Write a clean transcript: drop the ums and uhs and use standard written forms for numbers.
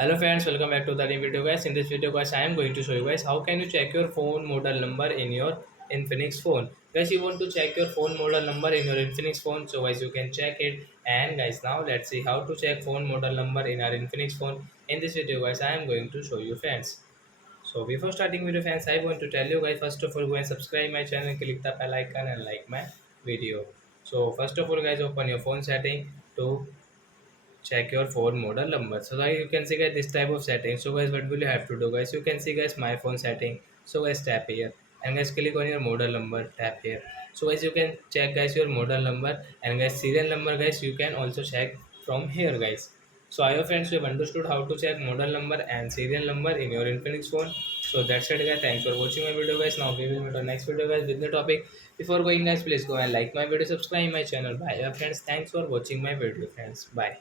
Hello friends, welcome back to the new video guys. In this video guys, I am going to show you guys how can you check your phone model number in your Infinix phone. Guys, you want to check your phone model number in your Infinix phone, so guys you can check it. And guys, now let's see how to check phone model number in our Infinix phone. In this video guys, I am going to show you friends. So before starting video fans, I want to tell you guys first of all go and subscribe my channel, click the bell icon and like my video. So first of all guys, open your phone setting to check your phone model number. So guys you can see guys this type of setting. So guys what will you have to do guys, you can see guys my phone setting. So guys tap here and guys click on your model number, tap here. So guys you can check guys your model number, and guys serial number guys you can also check from here guys. So I hope friends you have understood how to check model number and serial number in your Infinix phone. So that's it guys, thanks for watching my video guys. Now we will meet on next video guys with the topic. Before going guys, please go and like my video, subscribe my channel. Bye friends, thanks for watching my video friends, bye.